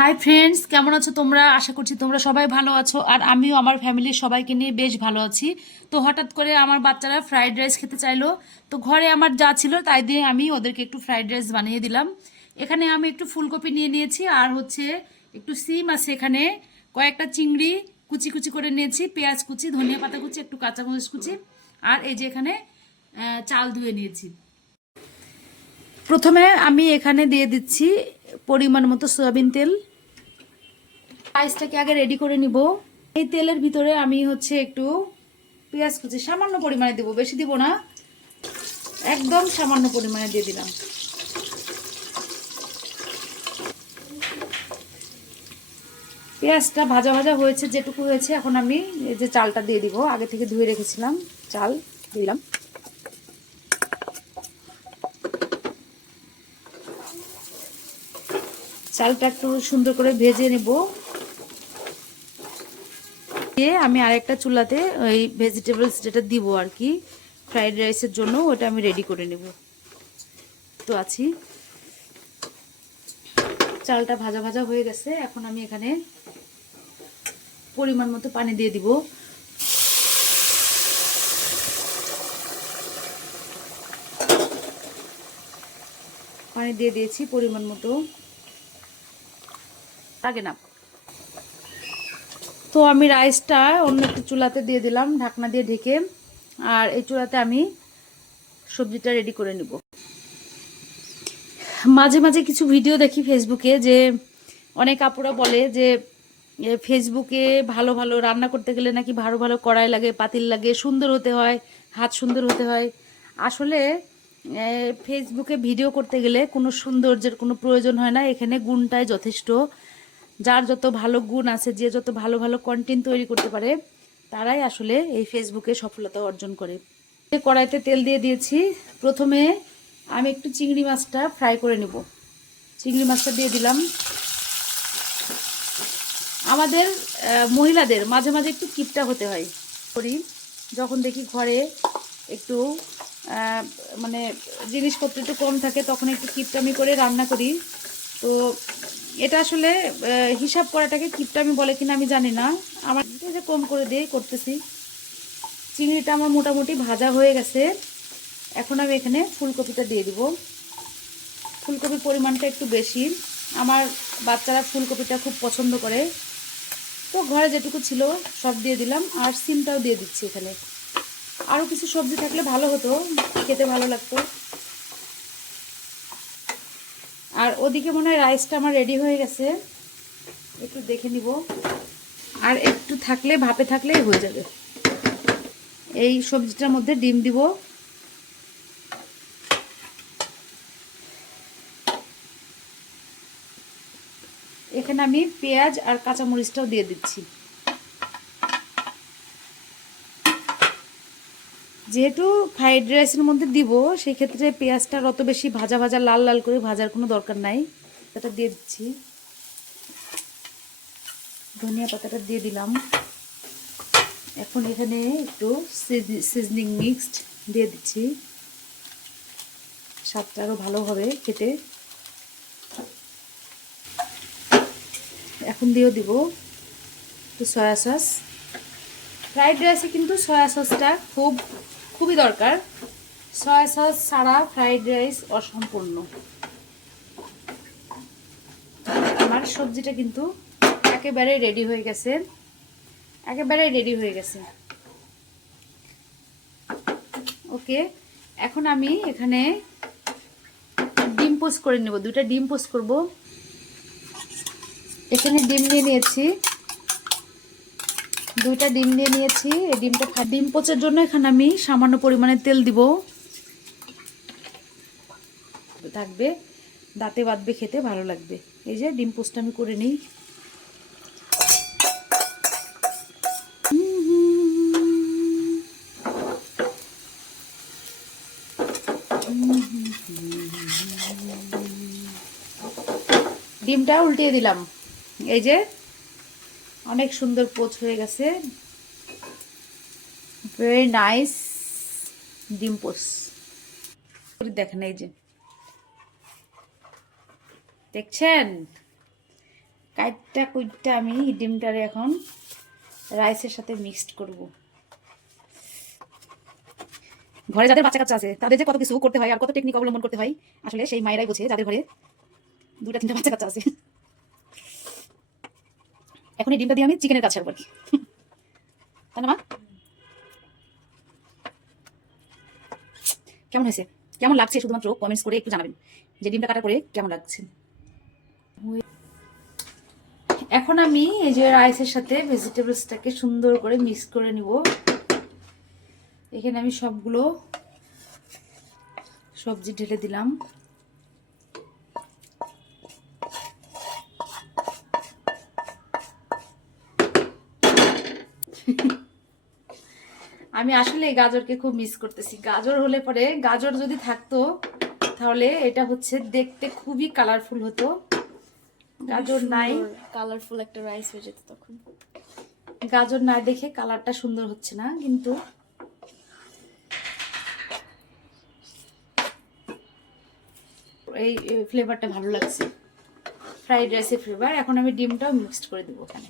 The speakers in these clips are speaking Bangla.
হাই ফ্রেন্ডস কেমন আছো তোমরা? আশা করছি তোমরা সবাই ভালো আছো। আর আমিও আমার ফ্যামিলির সবাইকে নিয়ে বেশ ভালো আছি। তো হঠাৎ করে আমার বাচ্চারা ফ্রাইড রাইস খেতে চাইলো। তো ঘরে আমার যা ছিল তাই দিয়ে আমি ওদেরকে একটু ফ্রাইড রাইস বানিয়ে দিলাম। এখানে আমি একটু ফুলকপি নিয়ে নিয়েছি আর হচ্ছে একটু সিম আছে এখানে। কয়েকটা চিংড়ি কুচি কুচি করে নিয়েছি, পেঁয়াজ কুচি, ধনিয়া পাতা কুচি, একটু কাঁচামরিচ কুচি আর এই যে এখানে চাল ধুয়ে নিয়েছি। প্রথমে আমি এখানে দিয়ে দিচ্ছি পরিমাণ মতো সয়াবিন তেল। রাইসটাকে আগে রেডি করে নিব। এই তেলের ভিতরে আমি হচ্ছে একটু পেঁয়াজ কুচি সামান্য পরিমাণে দেবো, বেশি দিব না। একদম সামান্য পরিমাণে দিয়ে দিলাম। পেঁয়াজটা ভাজা ভাজা হয়েছে, যেটুকু হয়েছে, এখন আমি এই যে চালটা দিয়ে দিব। আগে থেকে ধুয়ে রেখেছিলাম, চাল দিলাম। চালটা একটু সুন্দর করে ভেজে নেব। দিয়ে আমি আরেকটা চুলাতে ওই ভেজিটেবলস যেটা দিব আর কি ফ্রাইড রাইসের জন্য, ওটা আমি রেডি করে নেব। তো আছি। চালটা ভাজা ভাজা হয়ে গেছে, এখন আমি এখানে পরিমাণ মতো পানি দিয়ে দিব। পানি দিয়ে দিয়েছি পরিমাণ মতো। লাগে না তো আমি রাইসটা অন্য একটু চুলাতে দিয়ে দিলাম, ঢাকনা দিয়ে ঢেকে, আর এই চুলাতে আমি সবজিটা রেডি করে নিব। মাঝে মাঝে কিছু ভিডিও দেখি ফেসবুকে যে অনেক আপুরা বলে যে ফেসবুকে ভালো ভালো রান্না করতে গেলে নাকি ভালো ভালো কড়াই লাগে, পাতিল লাগে, সুন্দর হতে হয়, হাত সুন্দর হতে হয়। আসলে ফেসবুকে ভিডিও করতে গেলে কোনো সৌন্দর্যের কোনো প্রয়োজন হয় না, এখানে গুণটাই যথেষ্ট। যার যত ভালো গুণ আছে, যে যত ভালো ভালো কন্টেন্ট তৈরি করতে পারে, তারাই আসলে এই ফেসবুকে সফলতা অর্জন করে। কড়াইতে তেল দিয়ে দিয়েছি। প্রথমে আমি একটু চিংড়ি মাছটা ফ্রাই করে নেব। চিংড়ি মাছটা দিয়ে দিলাম। আমাদের মহিলাদের মাঝে মাঝে একটু কিপটা হতে হয়। করি। যখন দেখি ঘরে একটু মানে জিনিসপত্র একটু কম থাকে, তখন একটু কিপটামি করে রান্না করি। তো এটা আসলে হিসাব করাটাকে কিপটামি বলে কিনা আমি জানি না। আমার যে কম করে দিয়ে করতেছি। চিংড়িটা আমার মোটামুটি ভাজা হয়ে গেছে। এখন আমি এখানে ফুলকপিটা দিয়ে দিব। ফুলকপির পরিমাণটা একটু বেশি। আমার বাচ্চারা ফুলকপিটা খুব পছন্দ করে। তো ঘরে যেটুকু ছিল সব দিয়ে দিলাম, আর সিমটাও দিয়ে দিচ্ছি এখানে। আরও কিছু সবজি থাকলে ভালো হতো, খেতে ভালো লাগতো। আর ওদিকে মনে হয় রাইসটা আমার রেডি হয়ে গেছে। একটু দেখে নিব। আর একটু থাকলে, ভাপে থাকলেই হয়ে যাবে। এই সবজিটার মধ্যে ডিম দিব। এখানে আমি পেঁয়াজ আর কাঁচামরিচটাও দিয়ে দিচ্ছি। যেহেতু ফ্রাইড রাইসের মধ্যে দিব সেই ক্ষেত্রে পেঁয়াজটা অত বেশি ভাজা ভাজা, লাল লাল করে ভাজার কোনো দরকার নাই। এটা দিয়ে দিচ্ছি। ধনিয়া পাতাটা দিয়ে দিলাম। এখন এখানে একটু সিজনিং মিক্সড দিয়ে দিচ্ছি। স্বাদটা আরও ভালো হবে খেতে। এখন দিয়েও দিব একটু সয়া সস ফ্রাইড রাইসে কিন্তু সয়া সসটা খুব খুবই দরকার। সয়া সস ছাড়া ফ্রাইড রাইস অসম্পূর্ণ। আমার সবজিটা কিন্তু একেবারে রেডি হয়ে গেছে। একেবারে রেডি হয়ে গেছে। ওকে, এখন আমি এখানে ডিম পোস্ট করে নেব। দুটা ডিম পোস্ট করব। এখানে ডিম নিয়ে নিয়েছি। দুইটা ডিম নিয়ে নিয়েছি। এই ডিমটা খা- ডিম পোচের জন্য এখানে আমি সামান্য পরিমাণে তেল দিব। থাকবে। দাঁতে বাঁধবে খেতে, ভালো লাগবে। এই যে ডিম পোস্টটা আমি করে নিই। ডিমটা উল্টিয়ে দিলাম। এই যে অনেক সুন্দর পোচ হয়ে গেছে। ভেরি নাইস ডিম পোচ। দেখেন এই যে। দেখছেন? কাইটটা কুইটটা আমি ডিমটারে এখন রাইসের সাথে মিক্সড করব। ঘরে যাদের বাচ্চা কাচ্চা আছে, তাদের যে কত কিছু করতে হয় আর কত টেকনিক অবলম্বন করতে হয়, আসলে সেই মায়েরাই বোঝে যাদের ঘরে দুটা তিনটা বাচ্চা কাচ্চা আছে। এখন এই ডিমটা দিয়ে আমি চিকেনের ছাড়বো আর কি তাই না মা? কেমন হয়েছে? কেমন লাগছে শুধুমাত্র কমেন্টস করে একটু জানাবেন। যে ডিমটা কাটার পরে কেমন লাগছে? এখন আমি এই যে রাইসের সাথে ভেজিটেবলসটাকে সুন্দর করে মিক্স করে নিব। এখানে আমি সবগুলো সবজি ঢেলে দিলাম। আমি আসলে গাজরকে খুব মিস করতেছি। গাজর হলে পরে গাজর যদি থাকতো তাহলে এটা হচ্ছে দেখতে খুবই কালারফুল হতো। গাজর নাই। কালারফুল একটা রাইস হয়ে যেত তখন। গাজর না দেখে কালারটা সুন্দর হচ্ছে না কিন্তু এই ফ্লেভারটা ভালো লাগছে। ফ্রাইড রাইসের ফ্লেভার এখন আমি ডিমটাও মিক্সড করে দেবো ওখানে।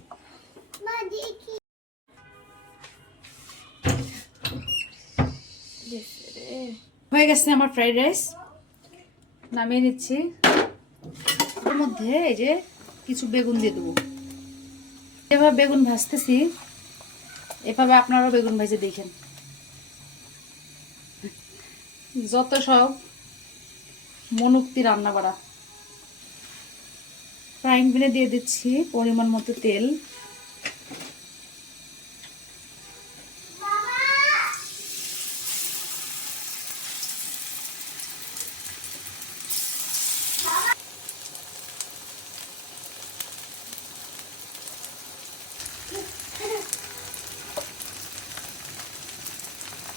হয়ে গেছে আমার ফ্রাইড রাইস। নামিয়ে নিচ্ছি। ওর মধ্যে এই যে কিছু বেগুন দিয়ে দেবো। যেভাবে বেগুন ভাজতেছি। এভাবে আপনারাও বেগুন ভাজে দেখেন। যত সব মনুক্তি রান্না করা ফ্রাইং প্যানে দিয়ে দিচ্ছি পরিমাণ মতো তেল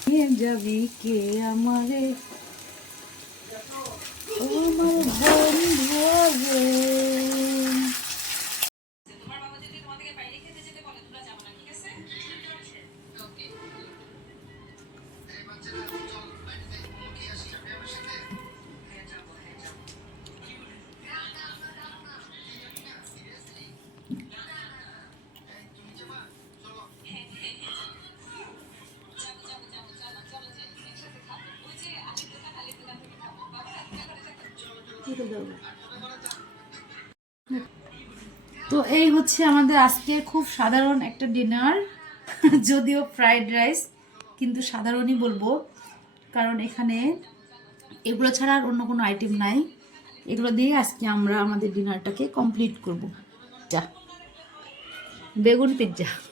নিয়ে যাবি কে আমারে? আমার বন্ধু তো এই হচ্ছে আমাদের আজকে খুব সাধারণ একটা ডিনার, যদিও ফ্রাইড রাইস, কিন্তু সাধারণই বলব। কারণ এখানে এগুলো ছাড়া আর অন্য কোনো আইটেম নাই। এগুলো দিয়ে আজকে আমরা আমাদের ডিনারটাকে কমপ্লিট করব। যা। বেগুন পিৎজা।